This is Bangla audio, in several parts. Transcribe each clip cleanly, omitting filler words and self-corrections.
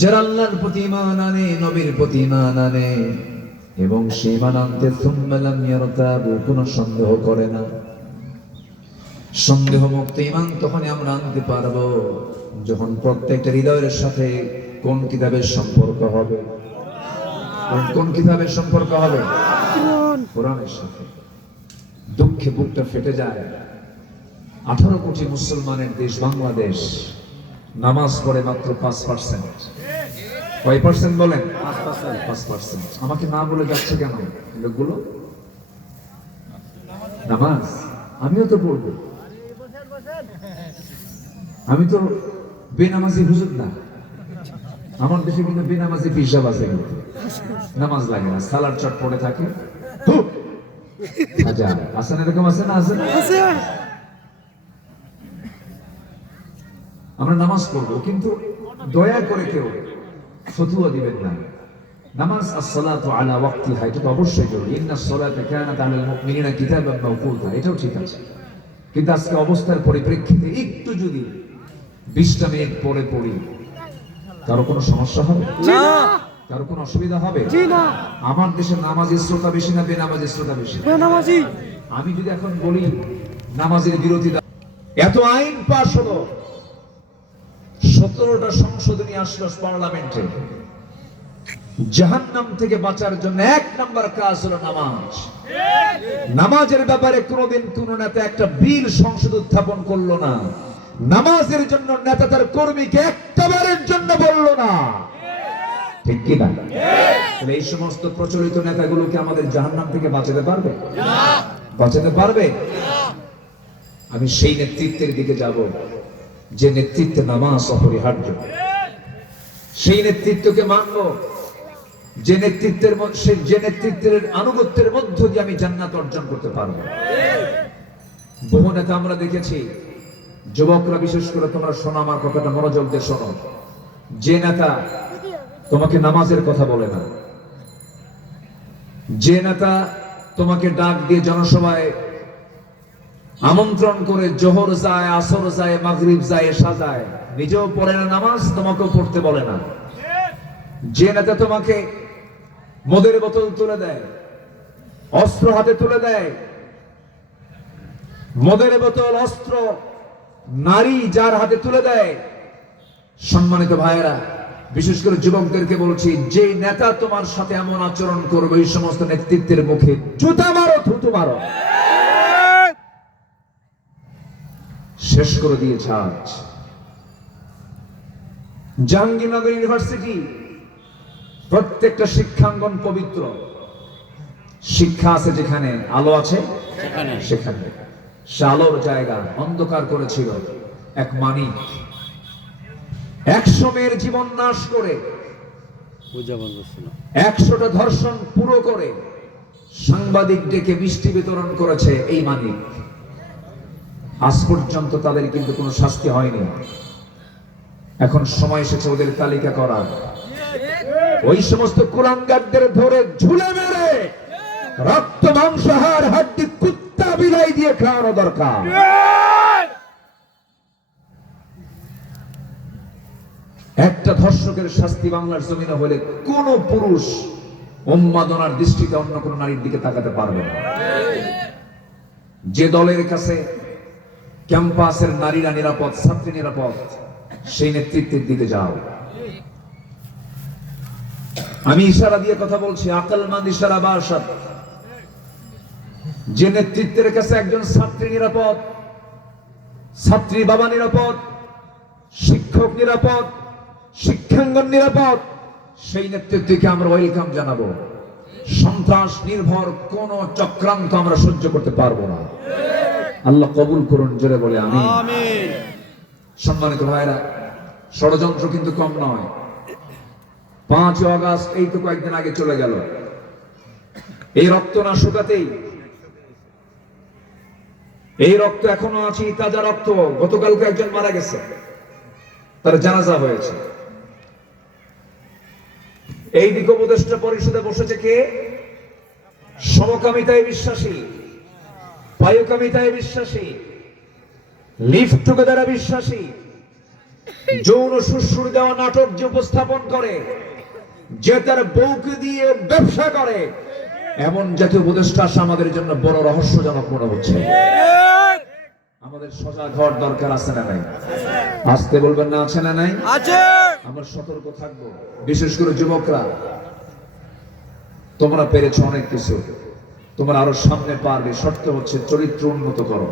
যারা আল্লাহর প্রতি ঈমান আনে, নবীর প্রতি ঈমান আনে এবং সেই ঈমান আনতে সুম্মা লাম ইয়ারতাবু, কোনো সন্দেহ করে না। সন্দেহ মুক্ত ঈমান তখনই আমরা আনতে পারবো যখন প্রত্যেকটা হৃদয়ের সাথে কোন কিতাবের সম্পর্ক হবে? কোন কিতাবের সম্পর্ক হবে? কোরআনের সাথে। দুঃখে বুকটা ফেটে যায়। 18 কোটি মুসলমানের দেশ বাংলাদেশ, নামাজ পড়ে মাত্র 5%। কয় পার্সেন্ট বলেন? 5%। আমাকে না বলে যাচ্ছে কেন লোকগুলো? নামাজ আমিও তো পড়বো, আমি তো বেনামাজি হুজুর না। আমার দেশে কিন্তু বেনামাজি পিসাব আছে, কিন্তু নামাজ লাগে না, সালাদ চট পড়ে থাকে। আচ্ছা, আসেন এরকম আছে না? আছে। আমরা নামাজ পড়বো, কিন্তু দয়া করে কেউ ফতোয়া দিবেন না। নামাজ as-salatu ala waqtiha, এটা তো অবশ্যই জরুরি। ইন্নাস সালাতা কানাত আলাল মুমিনিনা কিতাবান মাওকুতা, এটাও ঠিক আছে। কিন্তু আজকে অবস্থার পরিপ্রেক্ষিতে একটু যদি 20টা মিনিট পরে পড়ি, কারো কোনো সমস্যা হবে? না। কারো কোনো অসুবিধা হবে? জি না। আমার দেশে নামাজের শ্রোতা বেশি না বেনামাজের শ্রোতা বেশি? বেনামাজি। আমি যদি এখন বলি নামাজের বিরতি দাও, এত আইন পাস হলো, 17টা সংশোধনী আসলো পার্লামেন্টে, জাহান্নাম থেকে বাঁচার জন্য 1 নম্বর কাজ হলো নামাজ। নামাজের ব্যাপারে কোনোদিন কোন নেতা একটা বিল সংসদ উত্থাপন করলো না। নামাজের জন্য নেতা তার কর্মীকে একটাবারের জন্য বললো না, ঠিক কি না? এই সমস্ত প্রচলিত নেতাগুলোকে আমাদের জাহান্নাম থেকে বাঁচাতে পারবে? বাঁচাতে পারবে? আমি সেই নেতৃত্বের দিকে যাব যে নেতৃত্বে নামাজ অপরিহার্য। সেই নেতৃত্বকে মানব যে নেতৃত্বের আনুগত্যের মধ্য দিয়ে আমি জান্নাত অর্জন করতে পারবো। বহু নেতা আমরা দেখেছি, যুবকরা বিশেষ করে তোমরা শোনো, আমার কথাটা মনোযোগ দিয়ে শোনো। যে নেতা তোমাকে নামাজের কথা বলে না, যে নেতা তোমাকে ডাক দিয়ে জনসভায় আমন্ত্রণ করে জোহর যায়, আসর যায়, মাগরিব যায়, এশা যায়, নিজেও পড়ে না নামাজ, তোমাকেও পড়তে বলে না। যে নেতা তোমাকে মদের বোতল তুলে দেয়, অস্ত্র হাতে তুলে দেয়, মদের বোতল, অস্ত্র, নারী যার হাতে তুলে দেয়, সম্মানিত ভাইয়েরা, বিশেষ করে যুবকদেরকে বলছি, যে নেতা তোমার সাথে এমন আচরণ করবে, এই সমস্ত নেতৃত্বের মুখে জুতা মারো, থুতু মারো। শেষ করে দিয়েছে আজ জাহাঙ্গীরনগর ইউনিভার্সিটি। প্রত্যেকটা শিক্ষাঙ্গন পবিত্র। শিক্ষা আছে যেখানে, আলো আছে সেখানে। সে আলোর জায়গা অন্ধকার করেছিল এক মানিক। 100 মেয়ের জীবন নাশ করে, 100টা ধর্ষণ পুরো করে সাংবাদিক ডেকে মিষ্টি বিতরণ করেছে এই মানিক। আজ পর্যন্ত তাদের কিন্তু কোনো শাস্তি হয়নি। এখন সময় এসেছে ওদের তালিকা করার। ওই সমস্ত কুলাঙ্গারদের ধরে ঝুলে মেরে রক্ত মাংস হাড় হাড্ডি কুত্তা বিলাই দিয়ে খাওয়ানো দরকার। একটা ধর্ষকের শাস্তি বাংলার জমিনে হলে কোন পুরুষ উন্মাদনার দৃষ্টিতে অন্য কোন নারীর দিকে তাকাতে পারবে না। যে দলের কাছে ক্যাম্পাসের নারীরা নিরাপদ, ছাত্রী নিরাপদ, সেই নেতৃত্বের দিকে যাও। আমি ইশারা দিয়ে কথা বলছি, আকলমন্দ ইশারা বারসাত। যে নেতৃত্বের কাছে একজন ছাত্রী নিরাপদ, ছাত্রী বাবা নিরাপদ, শিক্ষক নিরাপদ, শিক্ষাঙ্গন নিরাপদ, সেই নেতৃত্বকে আমরা ওয়েলকাম জানাবো। সন্ত্রাস নির্ভর কোন চক্রান্ত আমরা সহ্য করতে পারবো না। আল্লাহ কবুল করুন, জোরে বলে আমিন। সম্মানিত ভাইরা, ষড়যন্ত্র কিন্তু কম নয়। 5 আগস্ট এই তো কয়েকদিন আগে চলে গেল। এই রক্ত না শুকাতেই, এই রক্ত এখনো আছে, তাজা রক্ত। গতকালকে একজন মারা গেছে, তার জানাজা হয়েছে। এই দিক উপদেষ্টা পরিষদে বসেছে কে? সমকামিতায় বিশ্বাসী, পায়ুকামিতায় বিশ্বাসী, লিভ টুগেদারে বিশ্বাসী, যৌন সুশ্রুতি দেওয়া নাটক যে উপস্থাপন করে, যে তার বউকে দিয়ে ব্যবসা করে, এমন জাতীয় উপদেষ্টা আসা আমাদের জন্য বড় রহস্যজনক মনে হচ্ছে। আমাদের সজাগ হওয়ার দরকার আছে না নাই? আসতে বলবেন না, আছে না নাই? আছে। আমরা সতর্ক থাকবো, বিশেষ করে যুবকরা। তোমরা পেরেছো অনেক কিছু, তোমরা আরো সামনে পারবে। শর্ত হচ্ছে চরিত্র উন্নত করো।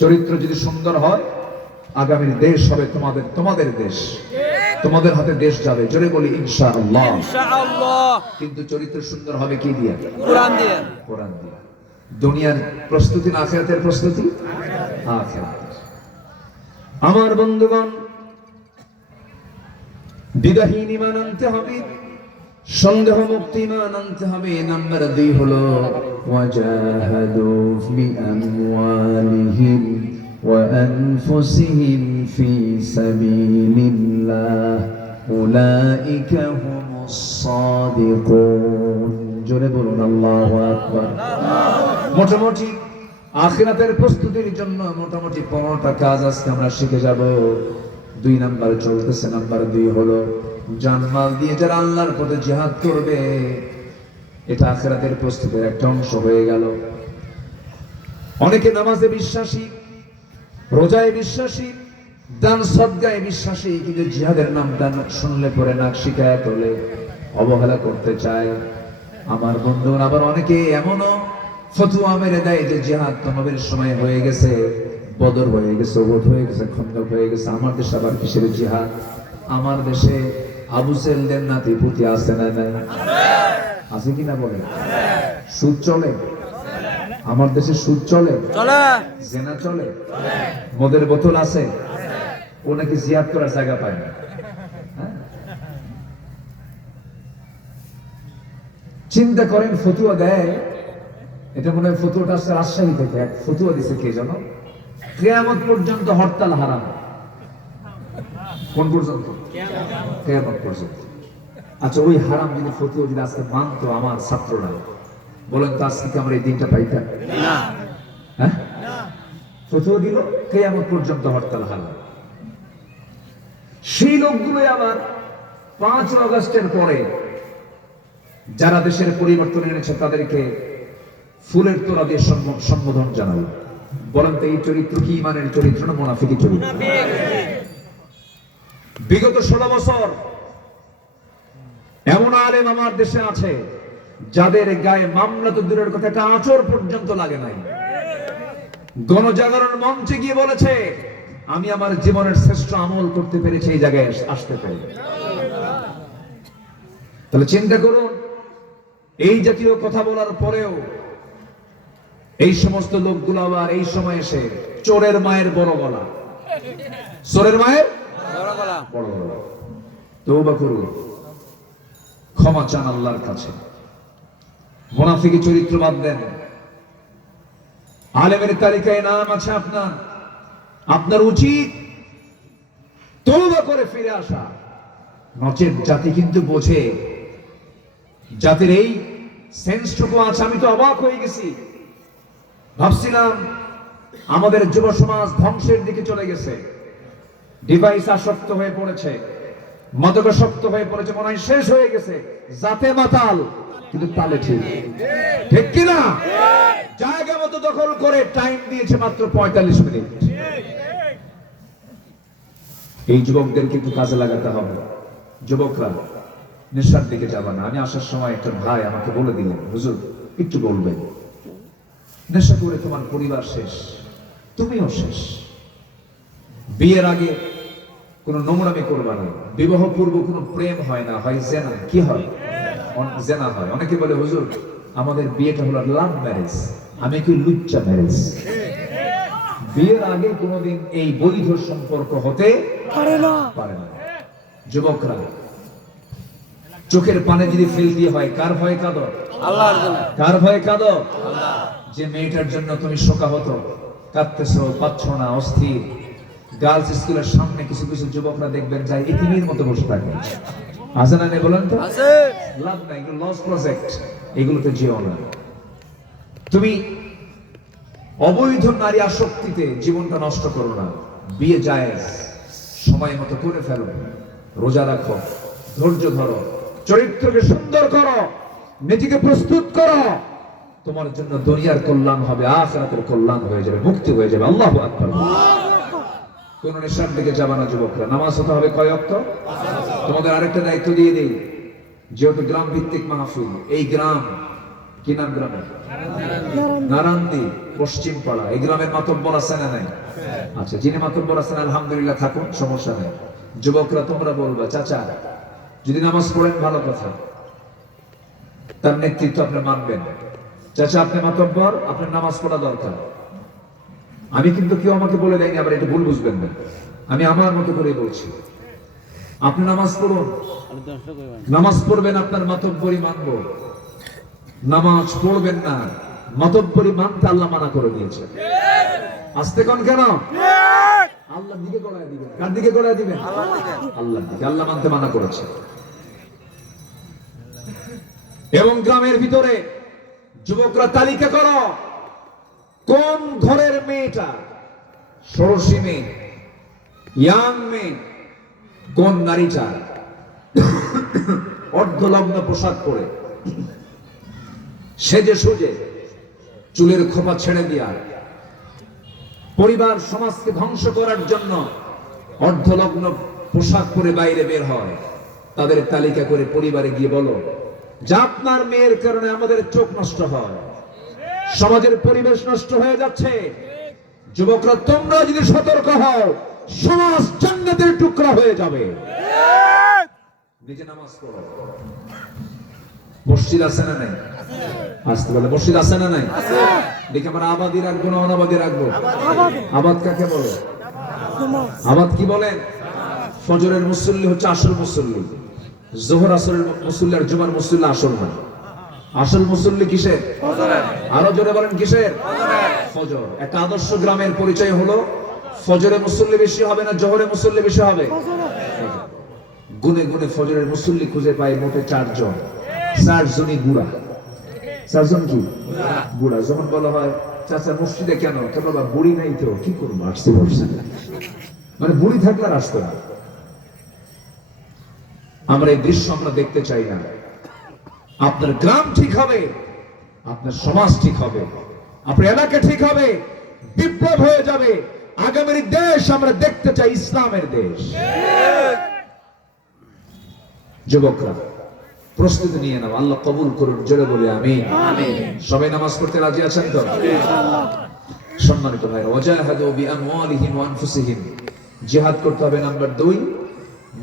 চরিত্র যদি সুন্দর হয়, আগামীর দেশ হবে তোমাদের দেশ, তোমাদের হাতে দেশ যাবে। জোরে বলি ইনশাআল্লাহ। ইনশাআল্লাহ। কিন্তু চরিত্র সুন্দর হবে কি দিয়ে? কোরআন দিয়ে। কোরআন দিয়ে। দুনিয়ার প্রস্তুতি না আখিরাতের প্রস্তুতি? আখিরাত। আমার বন্ধুগণ, বিদাহীন ঈমান আনতে হবে, সন্দেহ মুক্ত ঈমান আনতে হবে। নাম্বার 2 হলো ওয়াজাহাদু বিআমওয়ালিহিম ওয়া আনফুসিহিম ফি সাবিলিল্লাহ উলাইকা হুমুস সাদিকুন। জোরে বলুন আল্লাহু আকবার। মোটামুটি আখিরাতের প্রস্তুতির জন্য মোটামুটি 15টা কাজ আজকে আমরা শিখে যাব। 2 নাম্বার চলতেছে। নাম্বার 2 হলো জানমাল দিয়ে যারা আল্লাহর পথে জিহাদ করবে, এটা আখিরাতের প্রস্তুতির একটা অংশ হয়ে গেল। অনেকে নামাজে বিশ্বাসী, রোজায় বিশ্বাসী, দান সদকায় বিশ্বাসী, কিন্তু জিহাদের নামটা শুনলে পরে নাক শিকায় তোলে, অবহেলা করতে চায়। আমার বন্ধুরা আবার অনেকে এমনও ফতোয়া মেরে দেয় যে জিহাদ তো নবীর সময় হয়ে গেছে, বদর হয়ে গেছে, উহুদ হয়ে গেছে, খন্দক হয়ে গেছে, আমার দেশে আবার কিসের জিহাদ? আমার দেশে আবু সেলদের নাতি পুতি আছে না নাই? আছে কিনা বলে? সুদ চলে আমার দেশে? সুদ চলে? জেনা চলে? মদের বোতল আছে? ও নাকি জিহাদ করার জায়গা পায় না। চিন্তা করেন, ফতুয়া দেয়, এটা মনে হয় ফতুয়াটা আসছে রাজশাহী থেকে। এক ফতুয়া দিছে কে জানো, কিয়ামত পর্যন্ত হরতাল হারাম। কোন পর্যন্ত? কিয়ামত পর্যন্ত। আচ্ছা, ওই হারাম যদি ফতুয়া যদি আজকে মানতো আমার ছাত্ররা, বলেন তো আজকে কি আমরা এই দিনটা পাইতাম? না। হ্যাঁ, ফতুয়া দিল কিয়ামত পর্যন্ত হরতাল হারাম। সেই লোকগুলোই আবার 5 আগস্টের পরে যারা দেশের পরিবর্তন এনেছে তাদেরকে ফুলের তোড়া দিয়ে সম্বোধন জানালো। বলেন তো এই চরিত্র কি ঈমানের চরিত্র না মুনাফিকি চরিত্র? বিগত 16 বছর এমন আলেম আমার দেশে আছে যাদের গায়ে মামলা তো দূরের কথা, একটা আঁচড় পর্যন্ত লাগে নাই। গণজাগরণ মঞ্চে গিয়ে বলেছে, আমি আমার জীবনের শ্রেষ্ঠ আমল করতে পেরেছি এই জায়গায় আসতে পেরে। তাহলে চিন্তা করুন, এই জাতীয় কথা বলার পরেও এই সমস্ত লোকগুলো আবার এই সময় এসে চোরের মায়ের বড় গলা, চোরের মায়ের বড় গলা। তওবা করুন, ক্ষমা চান আল্লাহর কাছে। মুনাফিকি চরিত্র বাদ দেন। আলেমের তালিকায় নাম আছে আপনার উচিত তওবা করে ফিরে আসা। নচেত জাতি কিন্তু বোঝে, জাতির এই সেন্সটুকু আছে। আমি তো অবাক হয়ে গেছি, ভাবছিলাম আমাদের যুব সমাজ ধ্বংসের দিকে চলে গেছে, ডিভাইস আসক্ত হয়ে পড়েছে, মাদকাসক্ত হয়ে পড়েছে, মনে হয় শেষ হয়ে গেছে। জাতে মাতাল, কিন্তু তালে ঠিক, ঠিক কিনা? জায়গা মতো দখল করে টাইম দিয়েছে মাত্র 45 মিনিট। এই যুবকদের কিন্তু কাজে লাগাতে হবে। যুবকরা নেশার দিকে যাবে না। আমি আসার সময় একটা ভাই আমাকে বলে দিলেন, হুজুর একটু বলবেন, নেশা করে তোমার পরিবার শেষ, তুমিও শেষ। বিয়ের আগে কোনো নোংরামি করবা না, বিবাহ পূর্ব কোনো প্রেম হয় না, হয় জেনা। কি হয়? জেনা হয়। অনেকে বলে, হুজুর আমাদের বিয়েটা হলো লাভ ম্যারেজ। আমি কি লুচ্চা ম্যারেজ। বিয়ের আগে কোনোদিন এই বৈধ সম্পর্ক হতে পারে না। যুবকরা, চোখের পানে যদি ফেল দিয়ে হয়, কার ভয়ে কাঁদো? আল্লাহর জন্য। কার ভয়ে কাঁদো? আল্লাহ। যে মেয়েটার জন্য তুমি শোকাহত, কাঁদতেছো, পাচ্ছ না, অস্থির। গার্লস স্কুলের সামনে কিছু কিছু যুবকরা দেখবেন যায় ইতিমির মতো বসে থাকে। আছে না? বলেন তো। আছে। লাভ নাই, এগুলো লস প্রজেক্ট, এগুলোতে যেও না। তুমি অবৈধ নারী আসক্তিতে জীবনটা নষ্ট করো না। বিয়ে জায়েজ, সময় মতো করে ফেলো, রোজা রাখো, ধৈর্য ধরো, চরিত্রকে সুন্দর করো, নিজেকে প্রস্তুত করো। তোমার জন্য দুনিয়ার কল্যাণ হবে, আখিরাতের কল্যাণ হয়ে যাবে, মুক্তি হয়ে যাবে। আল্লাহু আকবার। কোন নেশার দিকে যাবে না যুবকরা। নামাজ হতে হবে কয় ওয়াক্ত? তোমাদের আরেকটা দায়িত্ব দিয়ে দিই, যেহেতু গ্রাম ভিত্তিক মাহফিল, এই গ্রাম কি নাম গ্রামের? নারান্দি পশ্চিম পাড়া। এই গ্রামের মাতব্বর আছে না নাই? আচ্ছা, যিনি মাতব্বর আছেন আলহামদুলিল্লাহ, থাকুন, সমস্যা নেই। যুবকরা তোমরা বলবা, চাচা যদি নামাজ পড়েন ভালো কথা, তার নেতৃত্ব আপনি মানবেন। চাচা আপনি মাতব্বর, আপনার নামাজ পড়া দরকার। আমি কিন্তু কেউ আমাকে বলে দেয়নি, আবার এটা ভুল বুঝবেন না, আমি আমার মতো করে বলছি। আপনি নামাজ পড়ুন, নামাজ পড়বেন, আপনার মাতব্বরই মানব। নামাজ পড়বেন না, মাতব্বরই মানতে আল্লাহ মানা করে দিয়েছে। আসতে কোন কেন? আল্লাহর দিকে গড়ায় দিবেন। কার দিকে গড়ায় দিবেন? আল্লাহর দিকে। আল্লাহ মানতে মানা করেছে। এবং গ্রামের ভিতরে যুবকরা তালিকা করো, কোন ঘরের মেয়েটা ষোড়শী মেয়ে, ইয়াং মেয়ে, কোন নারীটা অর্ধলগ্ন পোশাক পরে সেজে সুজে চুলের খোপা ছেড়ে দিয়া পরিবার সমাজকে ধ্বংস করার জন্য অর্ধলগ্ন পোশাক পরে বাইরে বের হয়। তাদের তালিকা করে পরিবারে গিয়ে বলো যে আপনার মেয়ের কারণে আমাদের চোখ নষ্ট হয়, সমাজের পরিবেশ নষ্ট হয়ে যাচ্ছে। যুবকরা তোমরা যদি সতর্ক হও, সমাজ জান্নাতের টুকরা হয়ে যাবে। নিজে নামাজ পড়ো। মসজিদ আছে না নাই? আসতে বলে মসজিদ আছে না নাই? দেখে আমরা আবাদি রাখবো না অনাবাদি রাখবো? আবাদ কাকে বলে? আবাদ কি বলেন? ফজরের মুসল্লি হচ্ছে আসল মুসল্লি, জোহর আসরের মুসল্লি আর জুমার মুসল্লি আসল না। আসল মুসল্লি কিসের? আরো জোরে বলেন কিসের? ফজর। একটা আদর্শ গ্রামের পরিচয় হলো ফজরের মুসল্লি বেশি হবে না জোহরের মুসল্লি বেশি হবে? গুনে গুনে ফজরের মুসল্লি খুঁজে পায় মোটে 4 জন। 4 জনই বুড়া। 4 জন কি বুড়া। যখন বলা হয় চাচা মসজিদে কেন? কেন বাবা বুড়ি নাই তো, কি করবো, আসতে বলছে। মানে বুড়ি থাকলে আর আসতো না। আমরা এই দৃশ্য আমরা দেখতে চাই না। আপনার গ্রাম ঠিক হবে, আপনার সমাজ ঠিক হবে, আপনার এলাকা ঠিক হবে, বিপ্লব হয়ে যাবে। আগামীর দেশ আমরা দেখতে চাই ইসলামের দেশ। যুবকরা প্রস্তুতি নিয়ে নাও, আল্লাহ কবুল করুন, জোরে বলে আমিন। সবাই নামাজ পড়তে রাজি আছেন তো? সম্মানিত ভাইরা, ওয়াজাহাদু বিআমওয়ালিহিম ওয়া আনফুসিহিম, জিহাদ করতে হবে। নাম্বার 2,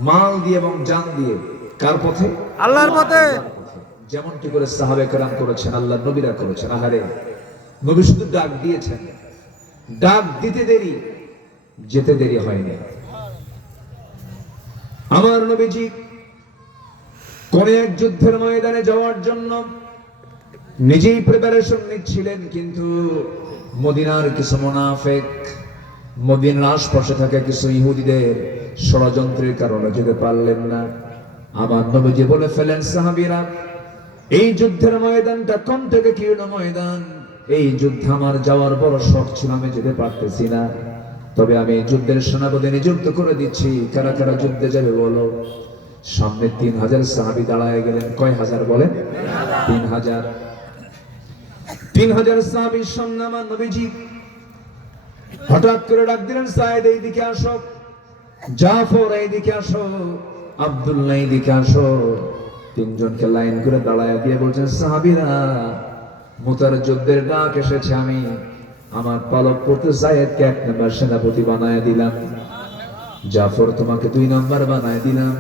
মাল দিয়ে এবং জান দিয়ে। কার পথে? আল্লাহর পথে। যেমনটি করে সাহাবে কেরাম করেছেন, আল্লাহ নবীরা করেছেন। আহারে, নবী শুধু ডাক দিয়েছেন, ডাক দিতে দেরি, যেতে দেরি হয়নি। আমার নবীজি কোন এক যুদ্ধের ময়দানে যাওয়ার জন্য নিজেই প্রিপারেশন নিচ্ছিলেন, কিন্তু মদিনার কিছু মুনাফিক, মদিনার আশপাশে থাকা কিছু ইহুদিদের ষড়যন্ত্রের কারণে যেতে পারলেন না। আমার নবীজি বলে ফেলেন, সাহাবীরা, এই যুদ্ধের ময়দানটা কোন থেকে কীর্ণ ময়দান, এই যুদ্ধে আমার যাওয়ার বড় শখ ছিল, আমি যেতে পারতেছি না, তবে আমি এই যুদ্ধের সেনাপতি নিযুক্ত করে দিচ্ছি। কারা কারা যুদ্ধে যাবে বলো? সামনে 3000 সাহাবী দাঁড়ায় গেলেন। কয় হাজার বলেন? 3000। 3000 সাহাবীর সামনে আমার নবীজি হঠাৎ করে ডাক দিলেন, সায়েদ এইদিকে আসো, জাফর এইদিকে আসো, আব্দুল্লাহ এইদিকে আসো। 3 জনকে লাইন করে দাঁড়ায় দিয়ে বলছেন, সাহাবীরা, মুতার যুদ্ধের ডাক এসেছে, আমি আমার পালক পুত্র সায়েদকে 1 নম্বর সেনাপতি বানায় দিলাম, জাফর তোমাকে 2 নম্বর বানায় দিলাম,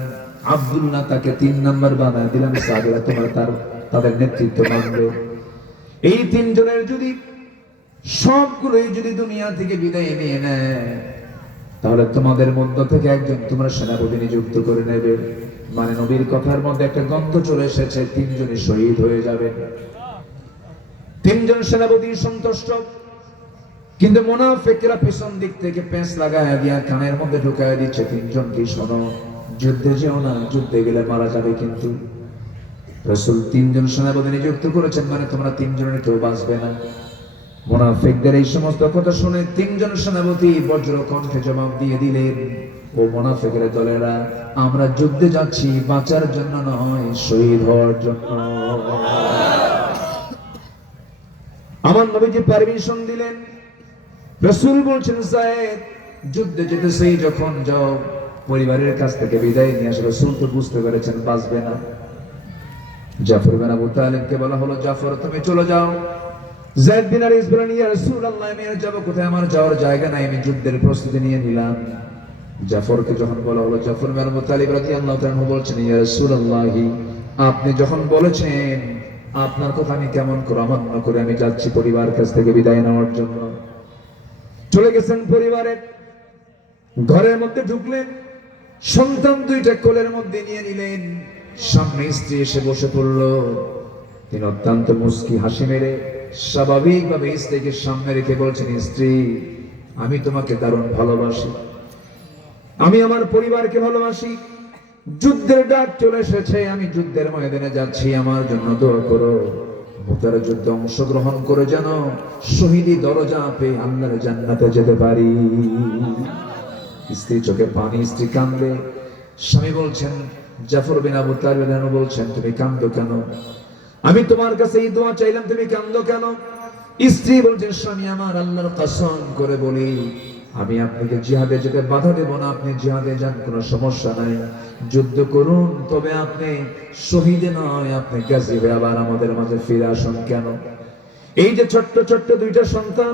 আব্দুল্লাহ তাকে 3 নম্বর বানায় দিলাম। সাহাবীরা তোমার তাদের নেতৃত্ব মানবে। এই 3 জনের যদি সবগুলোই যদি দুনিয়া থেকে বিদায় নিয়ে নেয়, তাহলে তোমাদের মধ্য থেকে একজন তোমরা সেনাপতি নিযুক্ত করে নেবে। মানে নবীর কথার মধ্যে একটা গন্ধ চলে এসেছে, 3 জনই শহীদ হয়ে যাবে। 3 জন সেনাপতি সন্তুষ্ট, কিন্তু মুনাফিকরা পিছন দিক থেকে পেঁচ লাগায় দিয়া কানের মধ্যে ঢুকায় দিচ্ছে 3 জনকে, শোনো, যুদ্ধে যেও না, যুদ্ধে গেলে মারা যাবে। কিন্তু রাসূল 3 জন সেনাপতি নিযুক্ত করেছেন, মানে তোমরা 3 জনের কেউ বাঁচবে না। মুনাফিকদের এই সমস্ত কথা শুনে 3 জন সেনাপতি বজ্র কণ্ঠে জবাব দিয়ে দিলেন, ও মুনাফিকের দলেরা, আমরা যুদ্ধে যাচ্ছি বাঁচার জন্য নয়, শহীদ হওয়ার জন্য। আমার নবীজি পারমিশন দিলেন। রাসূল বলছেন, যায়েদ যুদ্ধে যেতেছেই যখন যাও, পরিবারের কাছ থেকে বিদায় নিয়ে আসে। রাসূল তো বুঝতে পেরেছেন বাঁচবে না। জাফর বিন আবু তালিবকে বলা হলো, জাফর তুমি চলে যাও। যায়েদ বিন হারিস বলেন, ইয়া রাসূলুল্লাহ আমি আর যাব কোথায়, আমার যাওয়ার জায়গা নাই, আমি যুদ্ধের প্রস্তুতি নিয়ে নিলাম। জাফরকে যখন বলা হলো, জাফর বিন আবু তালিব রাদিয়াল্লাহু তাআলা বলছেন, ইয়া রাসূলুল্লাহ আপনি যখন বলেছেন আপনার কথা আমি কেমন করে অমান্য করে আমি যাচ্ছি পরিবারের কাছ থেকে বিদায় নেওয়ার জন্য। চলে গেছেন পরিবারের ঘরের মধ্যে ঢুকলেন, সন্তান দুইটা কোলের মধ্যে নিয়ে নিলেন। সামনে স্ত্রী এসে বসে পড়ল। তিনি অত্যন্ত মুস্কি হাসি মেরে স্বাভাবিকভাবে স্ত্রীকে সামনে রেখে বলছেন, স্ত্রী আমি তোমাকে দারুণ ভালোবাসি, আমি আমার পরিবারকে ভালোবাসি। যুদ্ধের ডাক চলে এসেছে, আমি যুদ্ধের ময়দানে যাচ্ছি, আমার জন্য দোয়া করো। মুতার যুদ্ধে অংশগ্রহণ করে যেন শহীদি দরজা পেয়ে আল্লাহর জান্নাতে যেতে পারি। স্ত্রী চোখে পানি, স্ত্রী কান্দে। স্বামী বলছেন, জাফর বিন আবু তালিব বলছেন, তুমি কান্দো কেন? আমি তোমার কাছে এই দোয়া চাইলাম, তুমি কান্দো কেন? স্ত্রী বলছেন, স্বামী আমার আল্লাহর কসম করে বলি আমি আপনাকে জিহাদে যেতে বাধা দেব না, আপনি জিহাদে যান, কোনো সমস্যা নাই, যুদ্ধ করুন, তবে আপনি শহীদে নয়, আপনি গাজী হয়ে আবার আমাদের মাঝে ফিরে আসুন। কেন? এই যে ছোট্ট ছোট্ট দুইটা সন্তান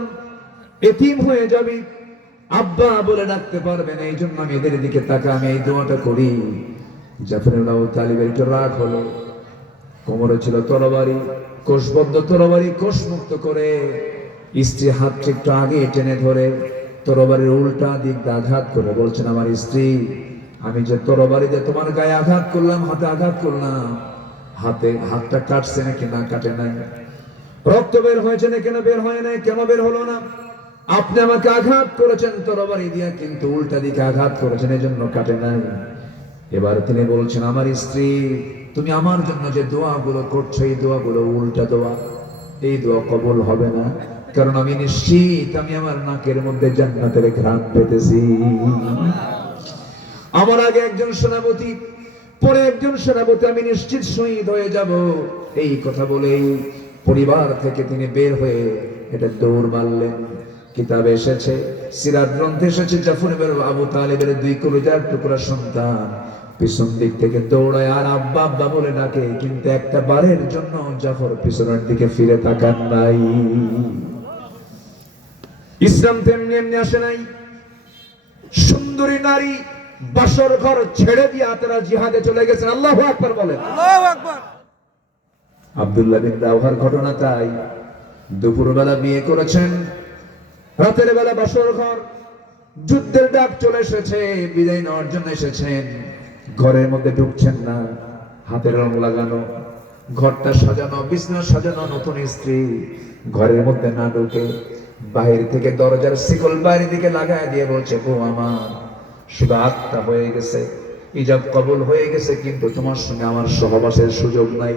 এতিম হয়ে যাবে, আব্বা বলে ডাকতে পারবে না, এই জন্য আমি এদের দিকে তাকা, আমি এই দোয়াটা করি। জাফর বিন আবু তালিবের একটু রাগ হলো। কোমরে ছিল তরবারি, কোষবদ্ধ তরবারি, কোষ মুক্ত করে স্ত্রী হাতটা একটু আগে টেনে ধরে তরবারির উল্টা দিক দিয়ে আঘাত করে বলছেন, আমার স্ত্রী আমি যে তরবারি দিয়ে তোমার গায়ে আঘাত করলাম, হাতে আঘাত করলাম, হাতটা কাটছে নাকি না কাটে নাই? রক্ত বের হয়েছে না, কেন বের হয় নাই? কেন বের হলো না? আপনি আমাকে আঘাত করেছেন তরবারি দিয়ে, কিন্তু উল্টা দিকে আঘাত করেছেন, এই জন্য কাটে নাই। এবার তিনি বলছেন, আমার স্ত্রী তুমি আমার জন্য যে দোয়াগুলো করছো, এই দোয়াগুলো উল্টা দোয়া, এই দোয়া কবুল হবে না, কারণ আমি নিশ্চিত আমি আমার নাকের মধ্যে জান্নাতের ঘ্রাণ পেতেছি। আমার আগে একজন সেনাপতি, পরে একজন সেনাপতি, আমি নিশ্চিত শহীদ হয়ে যাব। এই কথা বলেই পরিবার থেকে তিনি বের হয়ে এটা দৌড় মারলেন। কিতাবে এসেছে, সিরাত গ্রন্থে এসেছে, জাফর বিন আবু তালিবের দুই কলিজার টুকরা সন্তান পিছন দিক থেকে দৌড়ায় আর আব্বা আব্বা বলে ডাকে, কিন্তু একটা বারের জন্য জাফর পিছনের দিকে ফিরে তাকান নাই। ইসলাম তেমনি এমনি আসে নাই। সুন্দরী নারী বাসর ঘর ছেড়ে দিয়ে তারা জিহাদে চলে গেছেন। আল্লাহু আকবার বলেন। আল্লাহু আকবার। আব্দুল্লাহ বিন রাওহার ঘটনা তাই। দুপুরবেলা বিয়ে করেছেন, রাতের বেলা বাসর ঘর, যুদ্ধের ডাক চলে এসেছে, বিদায় নেওয়ার জন্য এসেছেন। ঘরের মধ্যে ঢুকছেন না, হাতের রং লাগানো, ঘরটা সাজানো, বিছানা সাজানো, নতুন স্ত্রী ঘরের মধ্যে না ঢুকে বাইরে থেকে দরজার শিকল বাইরে দিকে লাগায় দিয়ে বলছে, ও আমার শুধু আত্মা হয়ে গেছে, ইজাব কবুল হয়ে গেছে, কিন্তু তোমার সঙ্গে আমার সহবাসের সুযোগ নাই।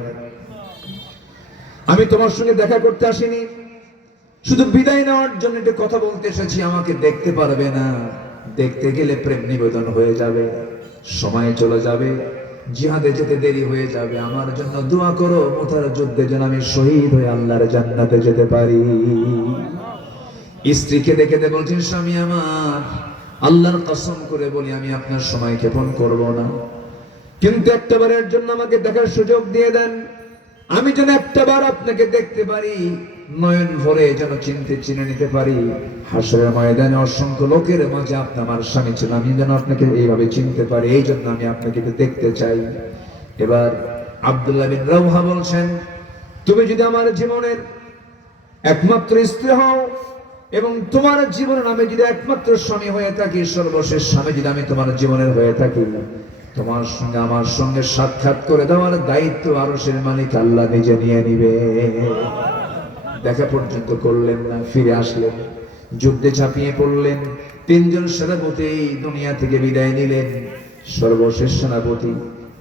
আমি তোমার সঙ্গে দেখা করতে আসিনি, শুধু বিদায় নেওয়ার জন্য একটু কথা বলতে এসেছি, আমাকে দেখতে পারবে না, দেখতে গেলে প্রেম নিবেদন হয়ে যাবে, সময় চলে যাবে, জিহাদে যেতে দেরি হয়ে যাবে, আমার জন্য দোয়া করো মুতার যুদ্ধে যেন আমি শহীদ হয়ে আল্লাহর জান্নাতে যেতে পারি। স্ত্রীকে দেখে বলছেন, স্বামী আমার আল্লাহর কসম করে বলি আমি আপনার সময় ক্ষেপণ করব না, কিন্তু একটা বারের জন্য আমাকে দেখার সুযোগ দিয়ে দেন, আমি যেন একটা বার আপনাকে দেখতে পারি, নয়ন ভরে যেন চিনে নিতে পারি, হাসরের ময়দানে অসংখ্য লোকের মাঝে আপনি আমার স্বামী ছিলেন, আমি যেন আপনাকে এইভাবে চিনতে পারি, এই জন্য আমি আপনাকে দেখতে চাই। এবার আব্দুল্লাহ বিন রাওহা বলছেন, তুমি যদি আমার জীবনের একমাত্র স্ত্রী হও এবং তোমার জীবনের আমি যদি একমাত্র স্বামী হয়ে থাকি, সর্বশেষ স্বামী যদি আমি তোমার জীবনের হয়ে থাকি, তোমার সঙ্গে আমার সঙ্গে সাক্ষাৎ করে দেওয়ার দায়িত্ব আরশের মালিক আল্লাহ নিজে নিয়ে নিবে। দেখা পর্যন্ত করলেন না, ফিরে আসলেন, যুদ্ধে ঝাঁপিয়ে পড়লেন। তিনজন সেনাপতি দুনিয়া থেকে বিদায় নিলেন। সর্বশেষ সেনাপতি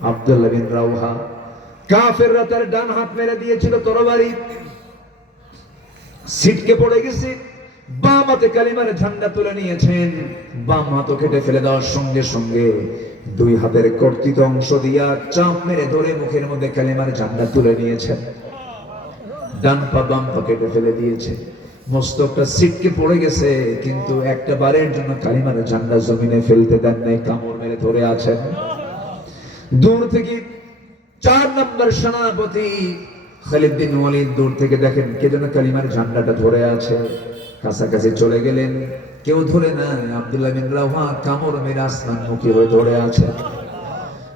আব্দুল্লাহ বিন রাওহা, কাফেররা তার ডান হাত মেরে দিয়েছিল তরবারি, ছিটকে পড়ে গেছে, বাম বাম হাতে কালিমার ঝান্ডা তুলে নিয়েছেন, বাম হাতও কেটে ফেলে দেওয়ার সঙ্গে সঙ্গে দুই হাতের কর্তৃত অংশ দিয়া চাপ মেরে ধরে মুখের মধ্যে কালিমার ঝান্ডা তুলে নিয়েছেন। ডান পা বাম পা কেটে ফেলে দিয়েছে, মস্তকটা ছিটকে পড়ে গেছে, কিন্তু একটা বারের জন্য কালিমার ঝান্ডা জমিনে ফেলতে দেন নাই, কামড় মেরে ধরে আছেন। দূর থেকে 4 নম্বর সেনাপতি খালিদ বিন ওয়ালিদ দূর থেকে দেখেন কে যেন কালিমার ঝান্ডাটা ধরে আছে, কাছাকাছি চলে গেলেন, কেউ ধরে নাই, আব্দুল্লাহ বিন রাওহা কামড় মেরে আসমান মুখী হয়ে ধরে আছে।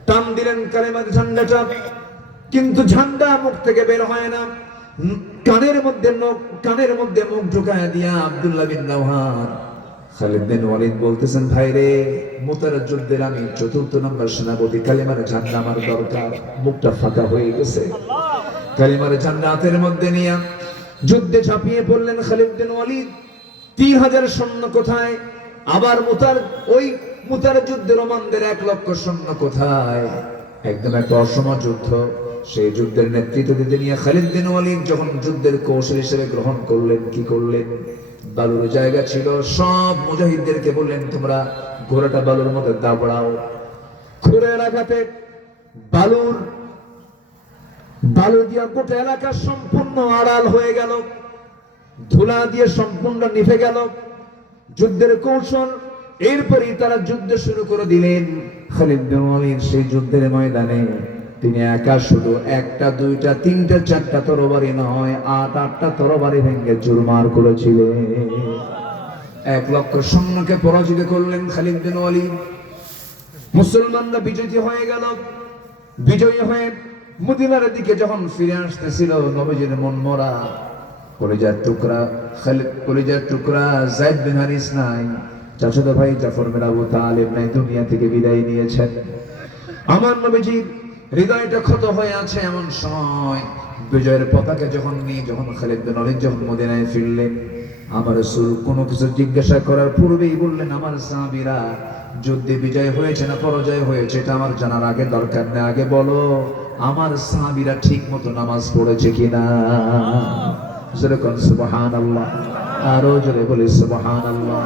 টান দিলেন কালিমার ঝান্ডাটা, কিন্তু ঝান্ডা মুখ থেকে বের হয় না। কানের মধ্যে মুখ ঢুকায় দিয়া আব্দুল্লাহ বিন রাওহা খালিদ বিন ওয়ালিদ বলতেছেন, ভাই রে, মুতার যুদ্ধের আমি 4 নম্বর সেনাপতি, কালিমার ঝান্ডা আমার দরকার। মুখটা ফাঁকা হয়ে গেছে, কালিমার ঝান্ডা হাতের মধ্যে নিয়ে যুদ্ধে ঝাঁপিয়ে পড়লেন খালিদ বিন ওয়ালিদ। 3000 সৈন্য কোথায়? আবার মুতার যুদ্ধে রোমানদের 1 লক্ষ সৈন্য কোথায়? একদম একটা অসম যুদ্ধ। সেই যুদ্ধের নেতৃত্ব দিতে নিয়ে খালিদ বিন ওয়ালিদ যখন যুদ্ধের কৌশল হিসেবে গ্রহণ করলেন, কি করলেন? বালুর জায়গা ছিল, সব মুজাহিদদেরকে বললেন, তোমরা ঘোড়াটা বালুর মধ্যে দাবড়াও। খুরে এলাকাতে বালু দিয়া গোটা এলাকা সম্পূর্ণ আড়াল হয়ে গেল, ধুলা দিয়ে সম্পূর্ণ নিভে গেল যুদ্ধের কৌশল। এরপরই তারা যুদ্ধ শুরু করে দিলেন। খালিদ বিন ওয়ালিদ সেই যুদ্ধের ময়দানে তিনি একা শুধু 1টা 2টা 3টা 4টা তরবারি নয়, 8-8টা তরবারি ভেঙে চুরমার করেছিলেন। 1 লক্ষ সৈন্যকে পরাজিত করলেন খালিদ বিন ওয়ালিদ। মুসলমানরা বিজয়ী হয়ে গেল। বিজয়ী হয়ে মদিনার দিকে যখন ফিরে আসতেছিল, নবীজির মন মরা, কলিজার টুকরা যায়েদ বিন হারিস নাই, চাচাতো ভাই জাফর বিন আবু তালিব নাই, দুনিয়া থেকে বিদায় নিয়েছেন। আমার নবীজির হৃদয়টা ক্ষত হয়ে আছে। এমন সময় বিজয়ের পতাকা যখন খালিদ বিন ওয়ালিদ যখন মদিনায় ফিরলেন, আমার রাসূল কোনো কিছু জিজ্ঞাসা করার পূর্বেই বললেন, আমার সাহাবীরা যুদ্ধে বিজয় হয়েছে না পরাজয় হয়েছে এটা আমার জানার আগে দরকার নেই, আগে বলো আমার সাহাবীরা ঠিক মতো নামাজ পড়েছে কিনা। জোরে কোন সুবহানাল্লাহ, আরো জোরে বলি সুবহানাল্লাহ।